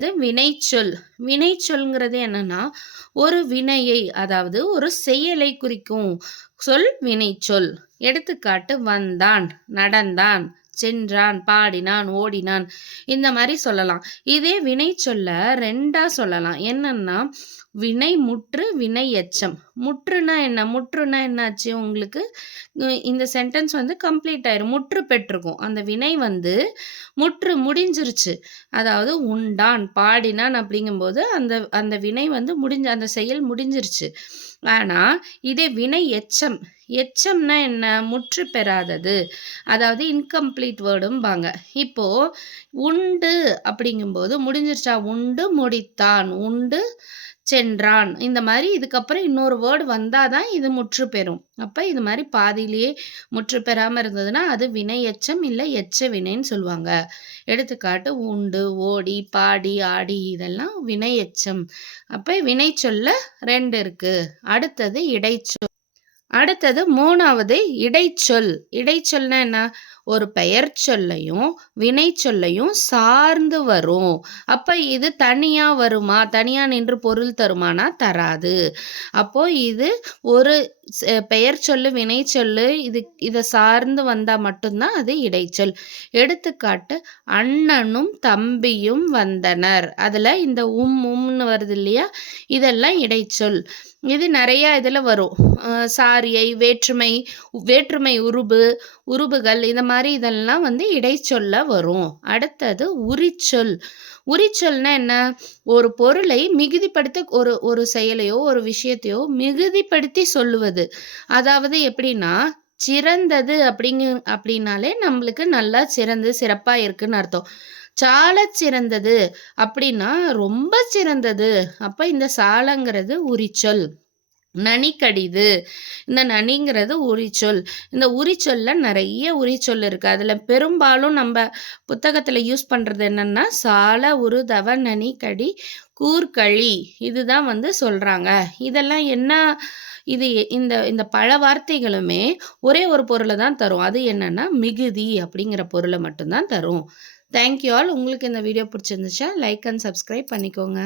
இது வினைச்சொல். வினைச்சொல்ங்கிறது என்னன்னா ஒரு வினையை அதாவது ஒரு செயலை குறிக்கும் சொல் வினைச்சொல். எடுத்துக்காட்டு வந்தான் நடந்தான். சென்றான் பாடினான் ஓடினான். இந்த மாதிரி சொல்லலாம். இதே வினை சொல்ல ரெண்டா சொல்லலாம். என்னன்னா வினை முற்று வினை எச்சம். முற்றுனா என்ன? முற்றுனா என்னாச்சு உங்களுக்கு? இந்த சென்டென்ஸ் வந்து கம்ப்ளீட் ஆயிரும். முற்று பெற்றிருக்கும். அந்த வினை வந்து முற்று முடிஞ்சிருச்சு. அதாவது உண்டான் பாடினான் அப்படிங்கும்போது அந்த அந்த வினை வந்து முடிஞ்ச அந்த செயல் முடிஞ்சிருச்சு. ஆனால் இதே வினை எச்சம் எச்சம்னா என்ன? முற்று பெறாதது. அதாவது இன்கம்ப்ளீட் வேர்டும்பாங்க இப்போ உண்டு அப்படிங்கும்போது முடிஞ்சிருச்சா? உண்டு முடித்தான். உண்டு சென்றான். இந்த மாதிரி இதுக்கப்புறம் இன்னொரு வேர்டு வந்தால் தான் இது முற்று பெறும். அப்போ இது மாதிரி பாதியிலேயே முற்று பெறாமல் இருந்ததுன்னா அது வினை எச்சம் இல்லை எச்ச வினைன்னு சொல்லுவாங்க. எடுத்துக்காட்டு உண்டு ஓடி பாடி ஆடி இதெல்லாம் வினை எச்சம். அப்போ வினை சொல்ல ரெண்டு இருக்குது அடுத்தது இடைச்சொல். அடுத்தது மூணாவது இடைச்சொல். இடைச்சொல்னா என்ன? ஒரு பெயர் சொல்லையும் வினை சொல்லையும் சார்ந்து வரும். அப்போ இது தனியாக வருமா? தனியாக நின்று பொருள் தருமானா? தராது. அப்போது இது ஒரு பெயர் சொல்லு வினை சொல்லு இது இதை சார்ந்து வந்தால் மட்டும்தான் அது இடைச்சொல். எடுத்துக்காட்டு அண்ணனும் தம்பியும் வந்தனர். அதில் இந்த உம் உம்னு வருது இல்லையா? இதெல்லாம் இடைச்சொல். இது நிறையா இதில் வரும். சாரியை வேற்றுமை வேற்றுமை உருபு உருபுகள் இந்த மாதிரி இதெல்லாம் வந்து இடைச்சொல்ல வரும். அடுத்தது உரிச்சொல். உரிச்சொல்னா என்ன? ஒரு பொருளை மிகுதிப்படுத்த ஒரு ஒரு செயலையோ ஒரு விஷயத்தையோ மிகுதிப்படுத்தி சொல்லுவது. அதாவது எப்படின்னா சிறந்தது அப்படிங்க அப்படின்னாலே நம்மளுக்கு நல்லா சிறந்து சிறப்பாக இருக்குன்னு அர்த்தம். சால சிறந்தது அப்படின்னா ரொம்ப சிறந்தது. அப்போ இந்த சாலங்கிறது உரிச்சொல். நனிக்கடிது. இந்த நனிங்கிறது உரிச்சொல். இந்த உரிச்சொல்ல நிறைய உரிச்சொல் இருக்குது அதில் பெரும்பாலும் நம்ம புத்தகத்தில் யூஸ் பண்ணுறது என்னென்னா சால உரு தவ நனி கடி இதுதான் வந்து சொல்கிறாங்க இதெல்லாம் என்ன? இது இந்த இந்த பல வார்த்தைகளுமே ஒரே ஒரு பொருளை தான் தரும். அது என்னென்னா மிகுதி அப்படிங்கிற பொருளை மட்டும்தான் தரும். தேங்க்யூ ஆல் உங்களுக்கு இந்த வீடியோ பிடிச்சிருந்துச்சா லைக் அண்ட் சப்ஸ்கிரைப் பண்ணிக்கோங்க.